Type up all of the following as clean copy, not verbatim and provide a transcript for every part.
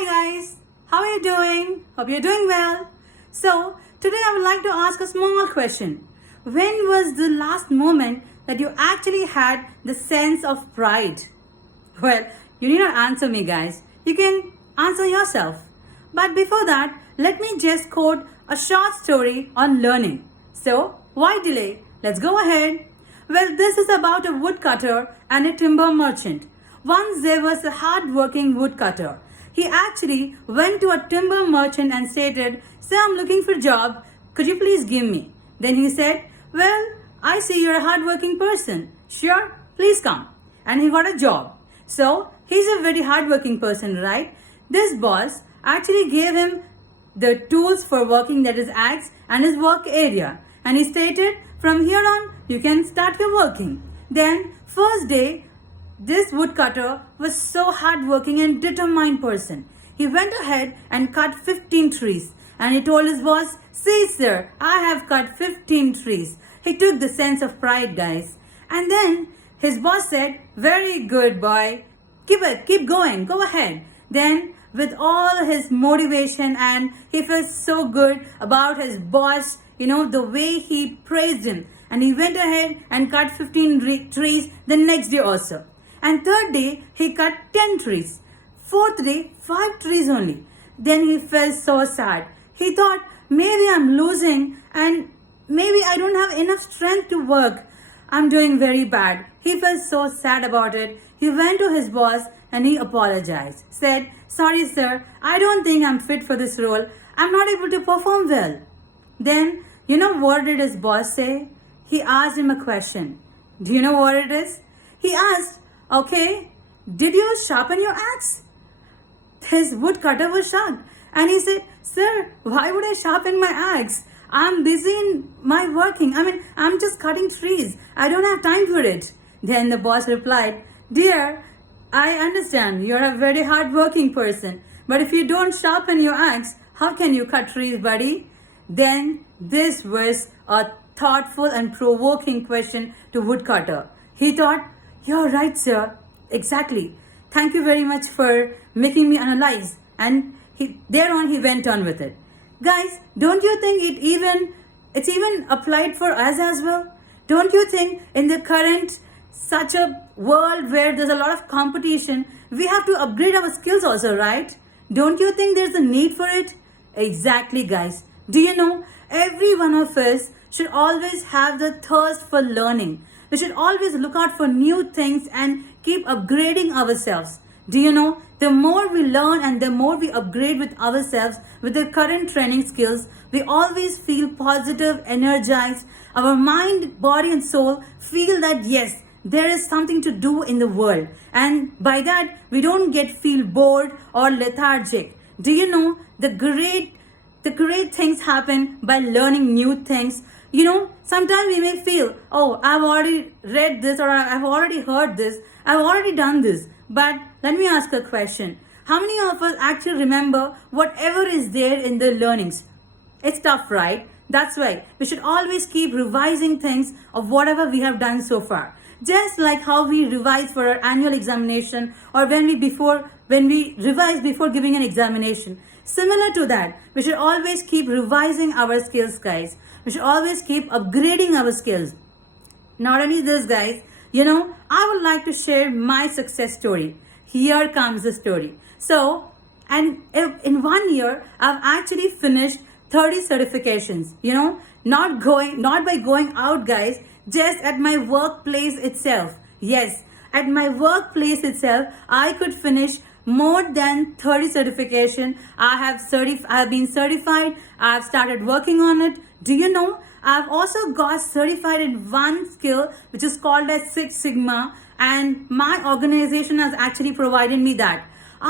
Hi guys, how are you doing? Hope you're doing well. So, today I would like to ask a small question. When was the last moment that you actually had the sense of pride? Well, you need not answer me, guys. You can answer yourself. But before that, let me just quote a short story on learning. So, why delay? Let's go ahead. Well, this is about a woodcutter and a timber merchant. Once there was a hard-working woodcutter. He actually went to a timber merchant and stated, "Sir, I'm looking for a job. Could you please give me?" Then he said, "Well, I see you're a hard-working person. Sure, please come." And he got a job. So, he's a very hard-working person, right? This boss actually gave him the tools for working, that is axe, and his work area. And he stated, "From here on, you can start your working." Then, first day, this woodcutter was so hardworking and determined person. He went ahead and cut 15 trees. And he told his boss, "See sir, I have cut 15 trees. He took the sense of pride, guys. And then his boss said, "Very good boy. Keep going. Go ahead." Then with all his motivation, and he felt so good about his boss, the way he praised him. And he went ahead and cut 15 trees the next day also. And third day, he cut 10 trees. Fourth day, 5 trees only. Then he felt so sad. He thought, maybe I'm losing and maybe I don't have enough strength to work. I'm doing very bad. He felt so sad about it. He went to his boss and he apologized. Said, "Sorry sir, I don't think I'm fit for this role. I'm not able to perform well." Then, what did his boss say? He asked him a question. Do you know what it is? He asked, "Okay, did you sharpen your axe?" His woodcutter was shocked. And he said, "Sir, why would I sharpen my axe? I'm busy in my working. I'm just cutting trees. I don't have time for it." Then the boss replied, "Dear, I understand you're a very hard-working person. But if you don't sharpen your axe, how can you cut trees, buddy?" Then this was a thoughtful and provoking question to woodcutter. He thought, "You're right, sir. Exactly. Thank you very much for making me analyze." And thereon he went on with it. Guys, don't you think it's even applied for us as well? Don't you think in the current such a world where there's a lot of competition, we have to upgrade our skills also, right? Don't you think there's a need for it? Exactly, guys. Do you know, every one of us should always have the thirst for learning. We should always look out for new things and keep upgrading ourselves. Do you know, the more we learn and the more we upgrade with ourselves with the current training skills, we always feel positive, energized. Our mind, body and soul feel that yes, there is something to do in the world. And by that, we don't feel bored or lethargic. Do you know, the great things happen by learning new things. Sometimes we may feel, "Oh, I've already read this, or I've already heard this, I've already done this." But let me ask a question. How many of us actually remember whatever is there in the learnings? It's tough, right? That's why we should always keep revising things of whatever we have done so far. Just like how we revise for our annual examination, or when we revise before giving an examination. Similar to that, we should always keep revising our skills, guys. We should always keep upgrading our skills. Not only this, guys, I would like to share my success story. Here comes the story. So, and in 1 year, I've actually finished 30 certifications. Not by going out, guys, just at my workplace itself. Yes, at my workplace itself, I could finish more than 30 certification. I have been certified. I've started working on it. Do you know, I've also got certified in one skill which is called as Six Sigma, and my organization has actually provided me that.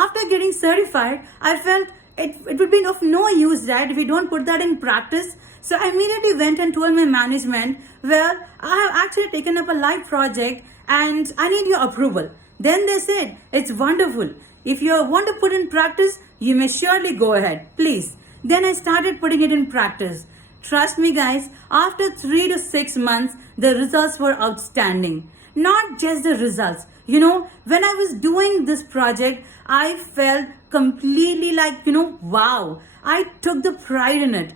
After getting certified, I felt it would be of no use, right, if we don't put that in practice. So I immediately went and told my management, "Well, I have actually taken up a live project and I need your approval." Then they said, "It's wonderful. If you want to put in practice, you may surely go ahead, please." Then I started putting it in practice. Trust me, guys, after 3 to 6 months, the results were outstanding. Not just the results. When I was doing this project, I felt completely like, wow, I took the pride in it.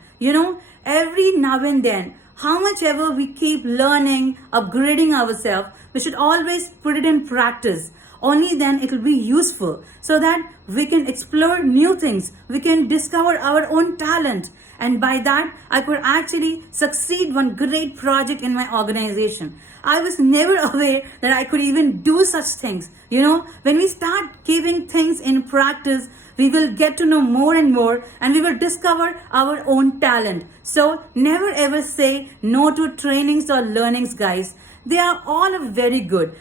Every now and then, how much ever we keep learning, upgrading ourselves, we should always put it in practice. Only then it will be useful so that we can explore new things. We can discover our own talent. And by that, I could actually succeed one great project in my organization. I was never aware that I could even do such things. When we start keeping things in practice, we will get to know more and more, and we will discover our own talent. So never ever say no to trainings or learnings, guys. They are all very good.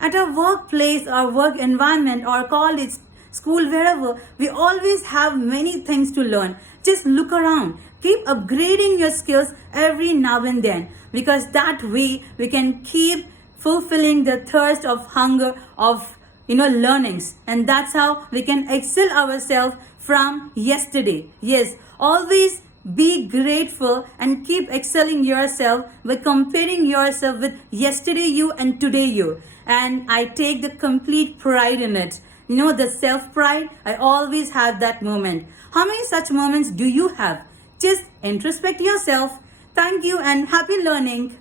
At a workplace or work environment or college, school, wherever, we always have many things to learn. Just look around. Keep upgrading your skills every now and then, because that way we can keep fulfilling the thirst of hunger of learnings, and that's how we can excel ourselves from yesterday. Yes, always be grateful and keep excelling yourself by comparing yourself with yesterday you and today you. And I take the complete pride in it. The self pride, I always have that moment. How many such moments do you have? Just introspect yourself. Thank you and happy learning.